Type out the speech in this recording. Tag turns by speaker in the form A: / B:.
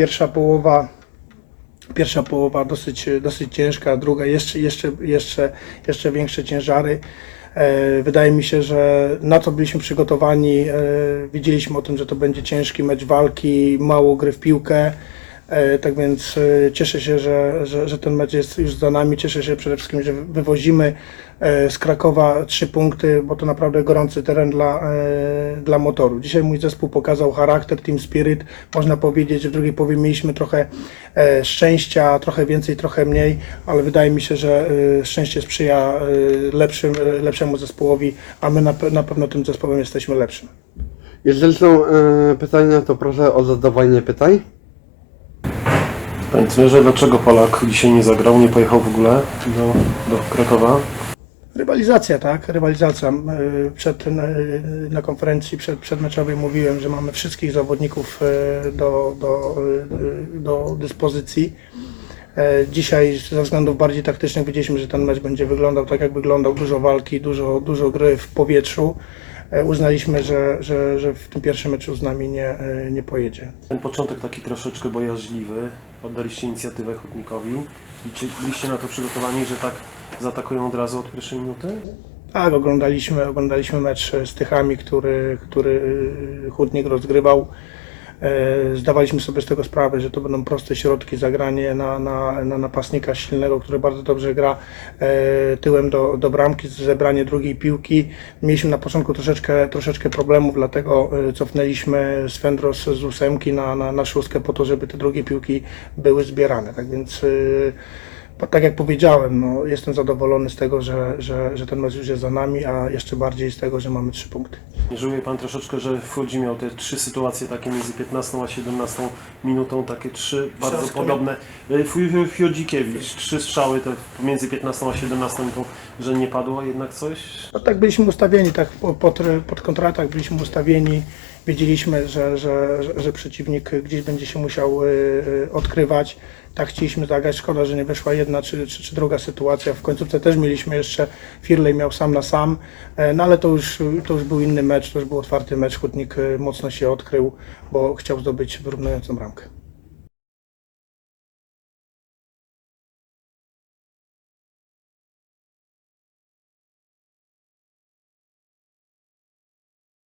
A: pierwsza połowa Pierwsza połowa dosyć, dosyć ciężka, druga jeszcze, jeszcze, jeszcze, jeszcze większe ciężary. E, Wydaje mi się, że na to byliśmy przygotowani. E, Wiedzieliśmy o tym, że to będzie ciężki mecz walki, mało gry w piłkę. E, Tak więc e, cieszę się, że, że, że ten mecz jest już za nami. Cieszę się przede wszystkim, że wywozimy e, z Krakowa trzy punkty, bo to naprawdę gorący teren dla, dla motoru. Dzisiaj mój zespół pokazał charakter, team spirit. Można powiedzieć, że w drugiej połowie mieliśmy trochę szczęścia, trochę więcej, trochę mniej, ale wydaje mi się, że szczęście sprzyja lepszym, lepszemu zespołowi, a my na, na pewno tym zespołem jesteśmy lepszym.
B: Jeżeli są pytania, to proszę o zadawanie pytań.
C: Panie trenerze, dlaczego Polak dzisiaj nie zagrał, nie pojechał w ogóle do, do Krakowa?
A: Rywalizacja, tak, rywalizacja. E, Przed, na, na konferencji przed, przedmeczowej mówiłem, że mamy wszystkich zawodników e, do, do, do dyspozycji. E, Dzisiaj ze względów bardziej taktycznych wiedzieliśmy, że ten mecz będzie wyglądał tak, jak wyglądał. Dużo walki, dużo, dużo gry w powietrzu. E, Uznaliśmy, że, że, że w tym pierwszym meczu z nami nie, e, nie pojedzie.
C: Ten początek taki troszeczkę bojaźliwy. Oddaliście inicjatywę Hutnikowi. I czy byliście na to przygotowani, że tak zaatakują od razu od pierwszej minuty?
A: Tak, oglądaliśmy, oglądaliśmy mecz z Tychami, który, który y, Hutnik rozgrywał. E, Zdawaliśmy sobie z tego sprawę, że to będą proste środki, zagranie na, na, na napastnika silnego, który bardzo dobrze gra e, tyłem do, do bramki, zebranie drugiej piłki. Mieliśmy na początku troszeczkę, troszeczkę problemów, dlatego e, cofnęliśmy Swendros z ósemki na, na, na szóstkę po to, żeby te drugie piłki były zbierane. Tak więc tak jak powiedziałem, no, jestem zadowolony z tego, że, że, że ten mecz już jest za nami, a jeszcze bardziej z tego, że mamy trzy punkty.
C: Nie żałuje Pan troszeczkę, że Wchodzi miał te trzy sytuacje takie między 15 a 17 minutą, takie trzy bardzo podobne. Fu- Fiodzikiewicz, trzy strzały te między 15 a 17 minutą, że nie padło jednak coś?
A: No, tak byliśmy ustawieni, tak po- pod, pod kontratak byliśmy ustawieni. Wiedzieliśmy, że, że, że, przeciwnik gdzieś będzie się musiał y, y, odkrywać. Tak chcieliśmy zagrać. Szkoda, że nie weszła jedna czy, czy, czy druga sytuacja. W końcówce też mieliśmy jeszcze, Firley miał sam na sam, e, no ale to już, to już był inny mecz, to już był otwarty mecz. Hutnik y, mocno się odkrył, bo chciał zdobyć wyrównującą bramkę.